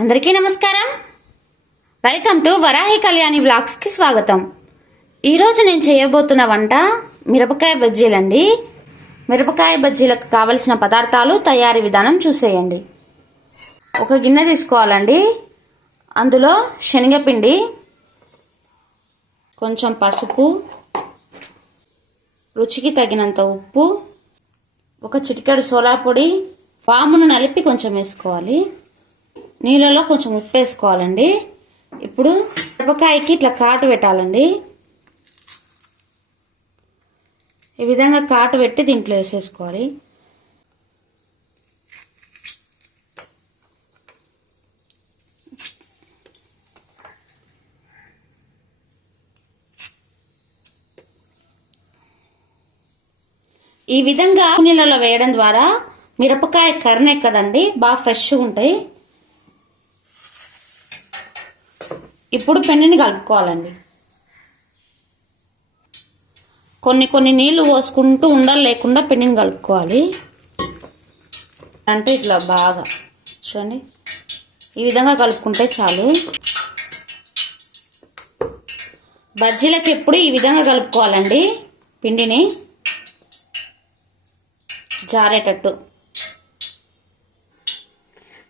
అందరికీ నమస్కారం. Welcome to Varahi Kalyani బ్లాగ్స్కి స్వాగతం. ఈరోజు నేను చేయబోతున్న వంట మిరపకాయ బజ్జీలండి. మిరపకాయ బజ్జీలకు కావలసిన పదార్థాలు తయారీ విధానం చూసేయండి. ఒక గిన్నె తీసుకోవాలండి. అందులో శనగపిండి కొంచెం పసుపు రుచికి తగినంత ఉప్పు ఒక చిటికెడు సోలా పొడి పామును నలిపి కొంచెం వేసుకోవాలి. నీళ్ళలో కొంచెం ఉప్పు వేసుకోవాలండి. ఇప్పుడు మిరపకాయకి ఇట్లా కాటు పెట్టాలండి. ఈ విధంగా కాటు పెట్టి దీంట్లో వేసేసుకోవాలి. ఈ విధంగా నీళ్ళలో వేయడం ద్వారా మిరపకాయ కర్నే కదండి బాగా ఫ్రెష్గా ఉంటాయి. ఇప్పుడు పిండిని కలుపుకోవాలండి. కొన్ని కొన్ని నీళ్ళు పోసుకుంటూ ఉండలు లేకుండా పిండిని కలుపుకోవాలి. అంటే ఇట్లా బాగా చూడండి. ఈ విధంగా కలుపుకుంటే చాలు. బజ్జీలకు ఎప్పుడు ఈ విధంగా కలుపుకోవాలండి? పిండిని జారేటట్టు.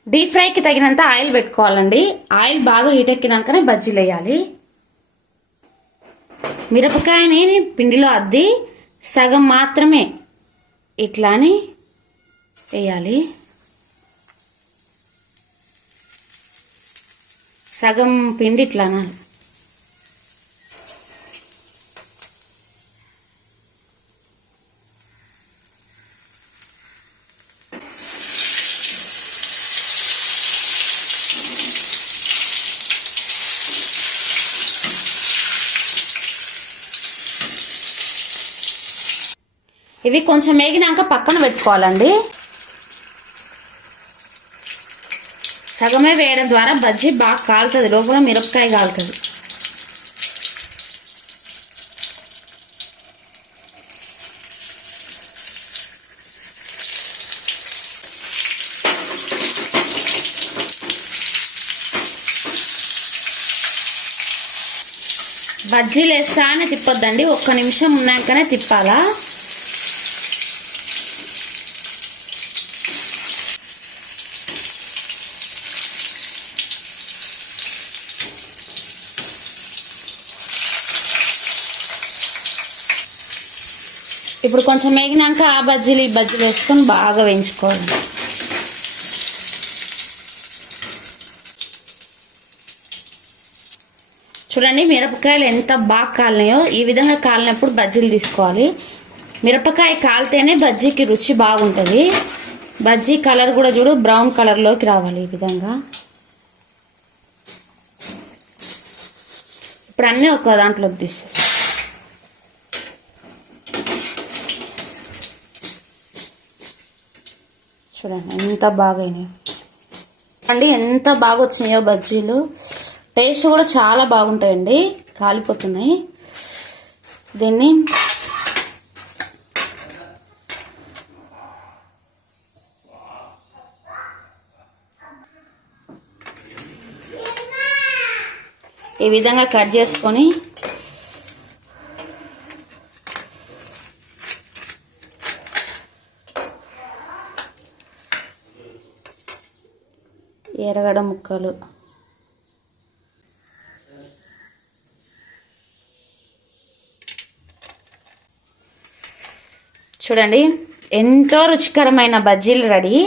డీప్ ఫ్రైకి తగినంత ఆయిల్ పెట్టుకోవాలండి. ఆయిల్ బాగా హీట్ ఎక్కినాకనే బజ్జీలు వేయాలి. మిరపకాయని పిండిలో అద్ది సగం మాత్రమే ఇట్లాని వేయాలి. సగం పిండి ఇట్లా అనాలి ఇవి కొంచెం వేగినాక పక్కన పెట్టుకోవాలండి. సగమే వేయడం ద్వారా బజ్జీ బాగా కాలుతుంది లోపల మిరపకాయ కాలుతుంది. బజ్జీలు వేస్తా అని తిప్పొద్దండి ఒక్క నిమిషం ఉన్నాకనే తిప్పాలా? ఇప్పుడు కొంచెం వేగినాక ఆ బజ్జీలు ఈ బజ్జీలు వేసుకొని బాగా వేయించుకోవాలి. చూడండి మిరపకాయలు ఎంత బాగా కాలినాయో ఈ విధంగా కాలినప్పుడు బజ్జీలు తీసుకోవాలి. మిరపకాయ కాలితేనే బజ్జీకి రుచి బాగుంటుంది. బజ్జీ కలర్ కూడా చూడు బ్రౌన్ కలర్లోకి రావాలి ఈ విధంగా. ఇప్పుడు అన్నీ ఒక దాంట్లోకి తీసేసి చూడండి ఎంత బాగా అయినాయి అండి ఎంత బాగా వచ్చినాయో బజ్జీలు. టేస్ట్ కూడా చాలా బాగుంటాయండి. కాలిపోతున్నాయి. దీన్ని ఈ విధంగా కట్ చేసుకొని ఎర్రగడ్డ ముక్కలు. చూడండి ఎంతో రుచికరమైన బజ్జీలు రెడీ.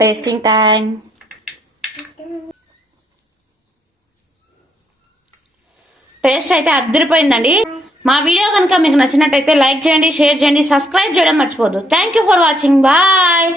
టేస్టింగ్ టైం టేస్ట్ అయితే అద్దరిపోయిందండి. మా వీడియో కనుక మీకు నచ్చినట్టయితే లైక్ చేయండి షేర్ చేయండి సబ్స్క్రైబ్ చేయడం మర్చిపోదు thank you for watching bye